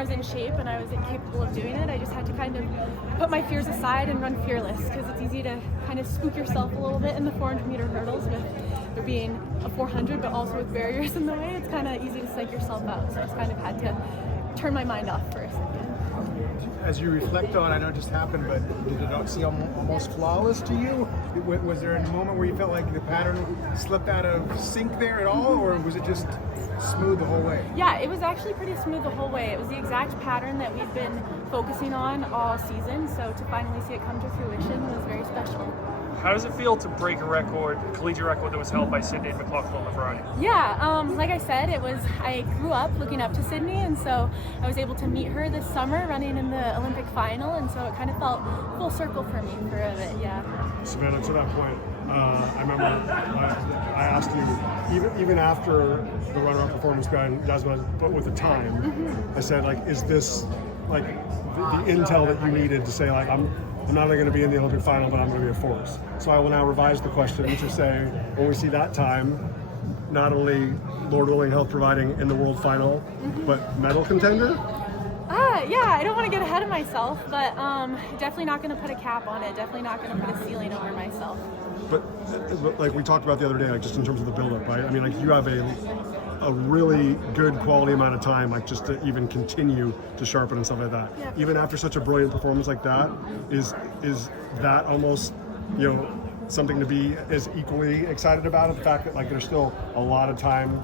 I was in shape and I was capable of doing it, I just had to kind of put my fears aside and run fearless, because it's easy to kind of spook yourself a little bit in the 400-meter hurdles with there being a 400, but also with barriers in the way. It's kind of easy to psych yourself out, so I just kind of had to turn my mind off for a second. As you reflect on, I know it just happened, but did it seem almost flawless to you? Was there a moment where you felt like the pattern slipped out of sync there at all, or was it just smooth the whole way? Yeah, it was actually pretty smooth the whole way. It was the exact pattern that we've been focusing on all season, so to finally see it come to fruition was very special. How does it feel to break a record, a collegiate record that was held by Sydney and McLaughlin-Levrone's? Yeah, like I said, I grew up looking up to Sydney, and so I was able to meet her this summer running in the Olympic final, and so it kind of felt full circle for me for a bit, yeah. Savannah, to that point, I remember I asked you, even after the runner-up performance behind Jasmine, but with the time, I said, like, is this like the intel that you needed to say, like, I'm not only going to be in the Olympic final, but I'm going to be a force. So I will now revise the question to say, when we see that time, not only Lord willing, health providing in the world final, but medal contender? Yeah, I don't want to get ahead of myself, but definitely not going to put a cap on it. Definitely not going to put a ceiling over myself. But like we talked about the other day, like just in terms of the build-up, right? I mean, like you have a really good quality amount of time, like just to even continue to sharpen and stuff like that. Yeah. Even after such a brilliant performance like that, is that almost, you know, something to be as equally excited about, the fact that like there's still a lot of time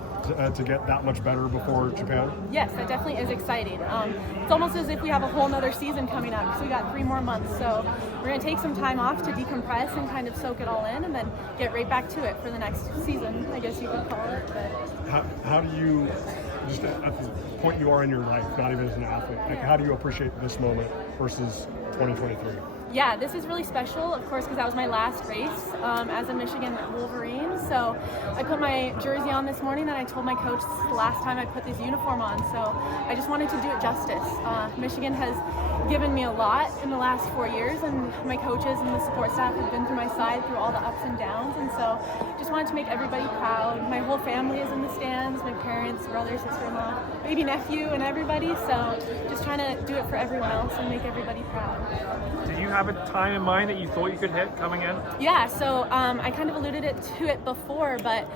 to get that much better before Japan? Yes, that definitely is exciting. It's almost as if we have a whole nother season coming up, because we got 3 more months. So we're going to take some time off to decompress and kind of soak it all in, and then get right back to it for the next season, I guess you could call it. But how do you, just at the point you are in your life, not even as an athlete, like how do you appreciate this moment versus 2023? Yeah, this is really special, of course, because that was my last race as a Michigan Wolverine. So I put my jersey on this morning, and I told my coach this is the last time I put this uniform on. So I just wanted to do it justice. Michigan has given me a lot in the last 4 years, and my coaches and the support staff have been through my side through all the ups and downs. And so just wanted to make everybody proud. My whole family is in the stands, my parents, brother, sister-in-law, baby nephew, and everybody. So just trying to do it for everyone else and make everybody proud. Did you have a time in mind that you thought you could hit coming in? Yeah, so I kind of alluded to it before, but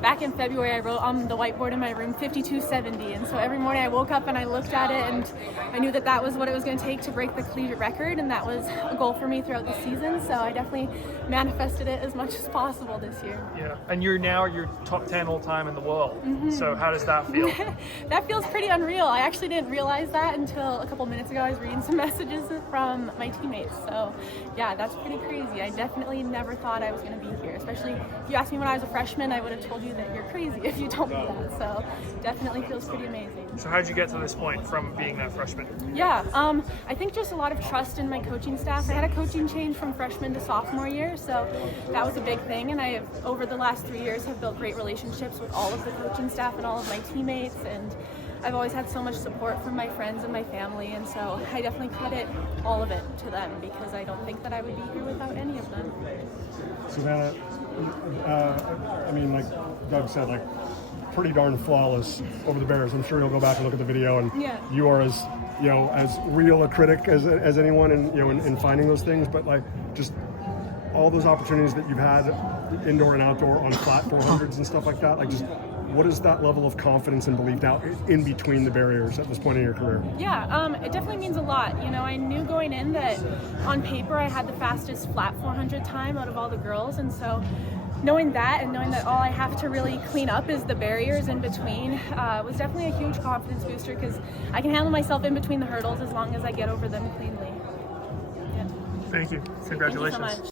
back in February I wrote on the whiteboard in my room 52.70, and so every morning I woke up and I looked at it, and I knew that that was what it was going to take to break the collegiate record, and that was a goal for me throughout the season, so I definitely manifested it as much as possible this year. Yeah, and you're top 10 all time in the world, so how does that feel? That feels pretty unreal. I actually didn't realize that until a couple minutes ago. I was reading some messages from my teammates, so yeah, that's pretty crazy. I definitely never thought I was going to be here, especially if you asked me when I was a freshman, I would have told you that you're crazy if you told me that, so definitely feels pretty amazing. So how did you get to this point from being that freshman? Yeah, I think just a lot of trust in my coaching staff. I had a coaching change from freshman to sophomore year, so that was a big thing, and I have, over the last 3 years, have built great relationships with all of the coaching staff and all of my teammates, and I've always had so much support from my friends and my family, and so I definitely credit all of it to them, because I don't think that I would be here without any of them. Savannah, I mean, like Doug said, like pretty darn flawless over the Bears. I'm sure you'll go back and look at the video, and you are as, you know, as real a critic as anyone in finding those things. But like just all those opportunities that you've had, indoor and outdoor, on flat 400s and stuff like that, like just what is that level of confidence and belief now in between the barriers at this point in your career? Yeah, it definitely means a lot. You know, I knew going in that on paper I had the fastest flat 400 time out of all the girls, and so knowing that and knowing that all I have to really clean up is the barriers in between was definitely a huge confidence booster, because I can handle myself in between the hurdles as long as I get over them cleanly. Yeah. Thank you. Congratulations. Thank you so much.